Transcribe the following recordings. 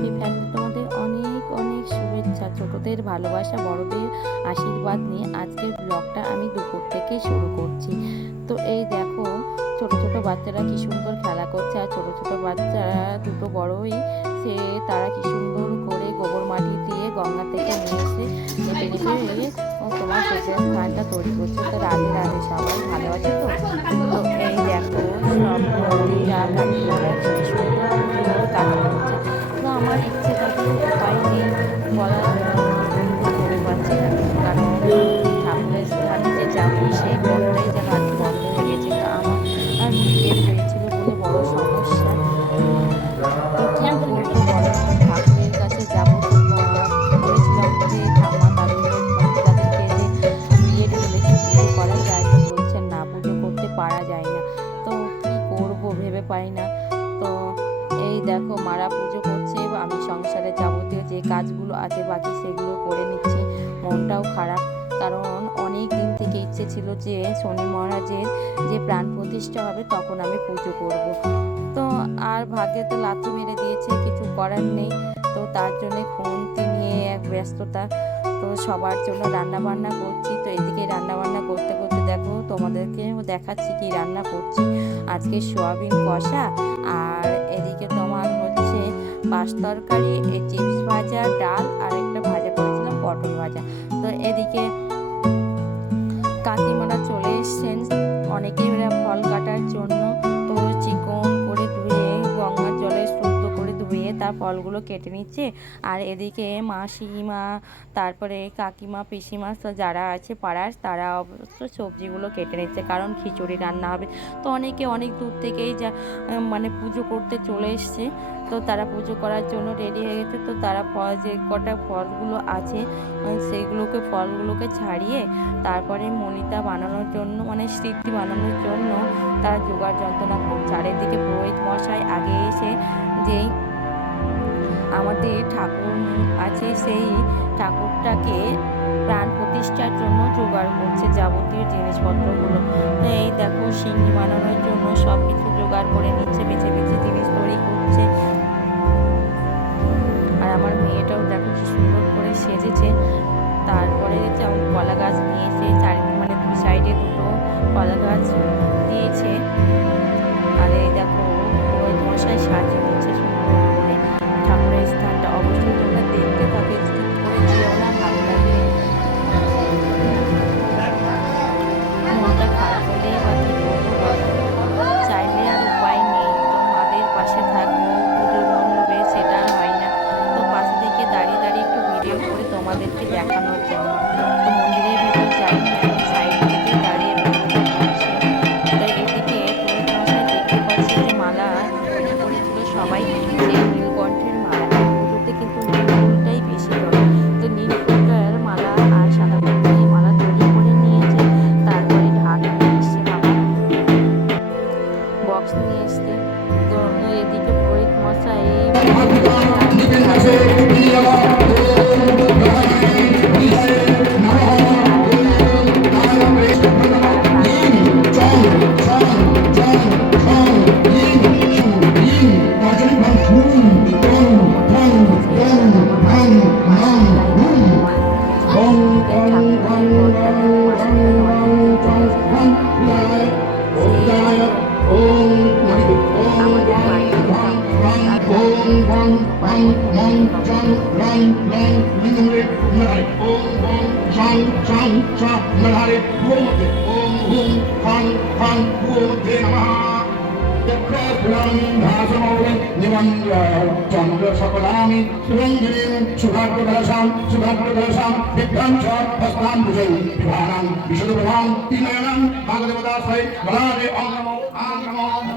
Happy family তোমাদের অনেক অনেক শুভেচ্ছা। ছোটদের ভালোবাসা, বড়দের আশীর্বাদ নিয়ে আজকের ব্লগটা আমি দুপুর থেকে শুরু করছি। তো এই দেখো, ছোট ছোট বাচ্চারা কি সুন্দর খেলা করছে আর ছোট ছোট বাচ্চারা দুটো বড়ই, সে তারা কি সুন্দর করে গোবর মাটি দিয়ে গঙ্গা থেকে নিয়ে এসে ও তোমার শেষের স্থানটা তৈরি করছে। তো রাধে রাধে সবাই ভালো আছে তো? এই দেখো, সব ভেবে পাই না। তো এই দেখো, মারা পুজো করছে, আমি সংসারে যাবতীয় যে কাজগুলো আছে বাকি সেগুলো করে নিচ্ছি। মনটাও খারাপ। কারণ অনেক দিন থেকে ইচ্ছে ছিল যে শনি মহারাজের যে প্রাণ প্রতিষ্ঠা হবে তখন আমি পুজো করব। তো আর ভাগ্যে তো লাথি মেরে দিয়েছে, কিছু করার নেই। তো তার জন্যে খুন্তি নিয়ে এক ব্যস্ততা। তো সবার জন্য রান্না বান্না করছি। এদিকে রান্না বান্না করতে করতে দেখো তোমাদেরকে দেখাচ্ছি কি রান্না করছি। আজকে সোয়াবিন কষা আর এদিকে তোমার হচ্ছে পাঁচ তরকারি চিপস ভাজা, ডাল আর একটা ভাজা করেছিলাম, পটল ভাজা। তো এদিকে কাকিমারা চলে এসছেন তার ফলগুলো কেটে নিচ্ছে। আর এদিকে মাসিমা তারপরে কাকিমা, পিসিমা যারা আছে পাড়ার, তারা অবশ্য সবজিগুলো কেটে নিচ্ছে কারণ খিচুড়ি রান্না হবে। তো অনেকে অনেক দূর থেকেই যা মানে পুজো করতে চলে এসছে। তো তারা পুজো করার জন্য রেডি হয়ে গেছে। তো তারা ফল, যে কটা ফলগুলো আছে সেইগুলোকে ফলগুলোকে ছাড়িয়ে তারপরে মনিতা বানানোর জন্য মানে স্মৃতি বানানোর জন্য তারা জোগাড় যন্ত্রণা এদিকে পুরোহিত মশাই আগে এসে যেই আমাদের ঠাকুর আছে সেই ঠাকুরটাকে প্রাণ প্রতিষ্ঠার জন্য জোগাড় করছে যাবতীয় জিনিসপত্রগুলো। এই দেখো সিঙ্গি বানানোর জন্য সব কিছু জোগাড় করে নিচ্ছে, বেছে বেছে জিনিস তৈরি করছে। আর আমার মেয়েটাও দেখো কি সুন্দর করে সেজেছে। তারপরে যেমন দেখানোর জন্য তো মন্দিরের ভিতর যাইনি চন্দ্র সকলামি সুরঞ্জনীম শুভাগ্রদশাম শুভাগ্রদশাম বিভ্রাম চ হস্তাম ভুজৌ বিভানাম বিশুদ্ধভাম তিনয়নাম ভাগদেবদাসাই বলাদে অং নমো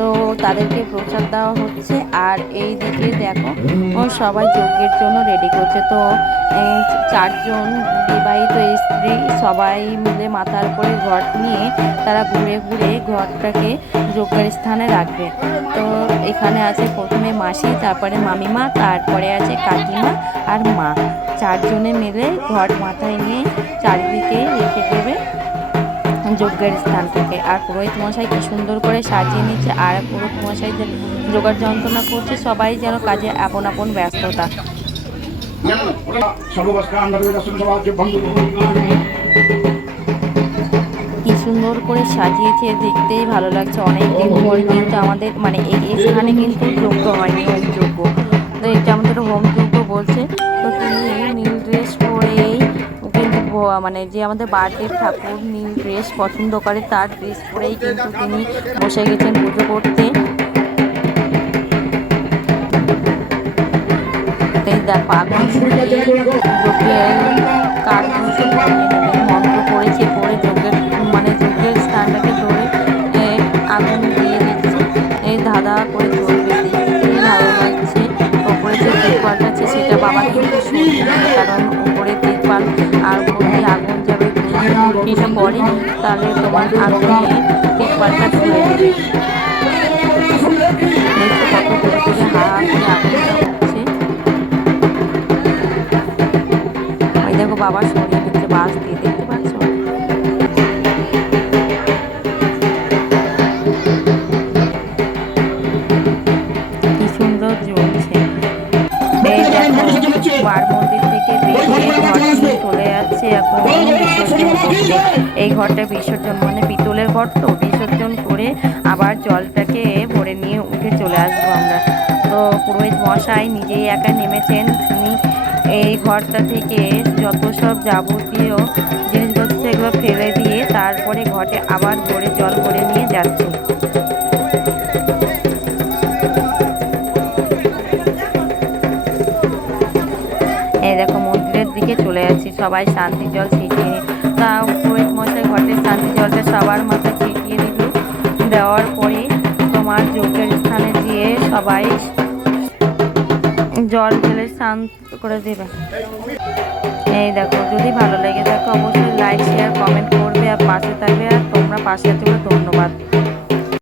তো তাদেরকে প্রসাদ দেওয়া হচ্ছে। আর এই দিকে দেখো সবাই যজ্ঞের জন্য রেডি করছে। তো চারজন বিবাহিত স্ত্রী সবাই মিলে মাথার উপরে ঘট নিয়ে তারা ঘুরে ঘুরে ঘরটাকে যজ্ঞের স্থানে রাখবে। তো এখানে আছে প্রথমে মাসি, তারপরে মামিমা, তারপরে আছে কাকিমা আর মা। চারজনে মিলে ঘট মাথায় নিয়ে চারিদিকে রেখে দেবে। যজ্ঞের স্থান থেকে। আর পুরোহিত মশাই কি সুন্দর করে সাজিয়ে নিচ্ছে, আর পুরোহিত মশাই যে যোগার যন্ত্রণা করছে, সবাই যেন কাজে আপন আপন ব্যস্ততা। কি সুন্দর করে সাজিয়েছে, দেখতেই ভালো লাগছে। অনেক দিন পরে কিন্তু আমাদের মানে এই এখানে কিন্তু যোগ্য হয়নি হোম যোগ্য তো এটা আমাদের হোম যোগ্য বলছে। তো তিনি মানে যে আমাদের বার্থডে ঠাকুর নীল ড্রেস পছন্দ করে, তার ড্রেস পরেই কিন্তু তিনি বসে গেছেন পুজো করতে। কাঠ মানে স্থানটাকে ধরে আগুন দিয়ে দিচ্ছে। এই ধাঁধা লাগছে ওপরে যে আছে, সেটা বাবা কিন্তু কারণ তিরপাল আর কোনো আগুন যাবে কিছু পড়ে তাহলে তোমার আগুনে পেপারটা দেবে দেখো বাবা সরিয়ে দিচ্ছে বাস দিয়ে বার মন্দির থেকে বেরিয়ে ঘর চলে যাচ্ছে এখন বিসর্জন এই ঘরটা বিসর্জন মানে পিতলের ঘর তো বিসর্জন করে আবার জলটাকে ভরে নিয়ে উঠে চলে আসব আমরা। তো পুরোহিত মশাই নিজেই একা নেমেছেন। তিনি এই ঘরটা থেকে যত সব যাবতীয় জিনিসপত্র সেগুলো ফেলে দিয়ে তারপরে ঘটে আবার ভরে জল ভরে নিয়ে যাচ্ছে। সবাই শান্তি জল ছিটিয়ে তা পুরোহিত মশাই ঘটের শান্তি জলটা সবার মাথায় ছিটিয়ে দিল। দেওয়ার পরে তোমার যোগের স্থানে দিয়ে সবাই জল ঢেলে স্নান করে দেবে। এই দেখো, যদি ভালো লেগে থাকে অবশ্যই লাইক শেয়ার কমেন্ট করবে আর পাশে থাকবে। আর তোমরা পাশে থেকে ধন্যবাদ।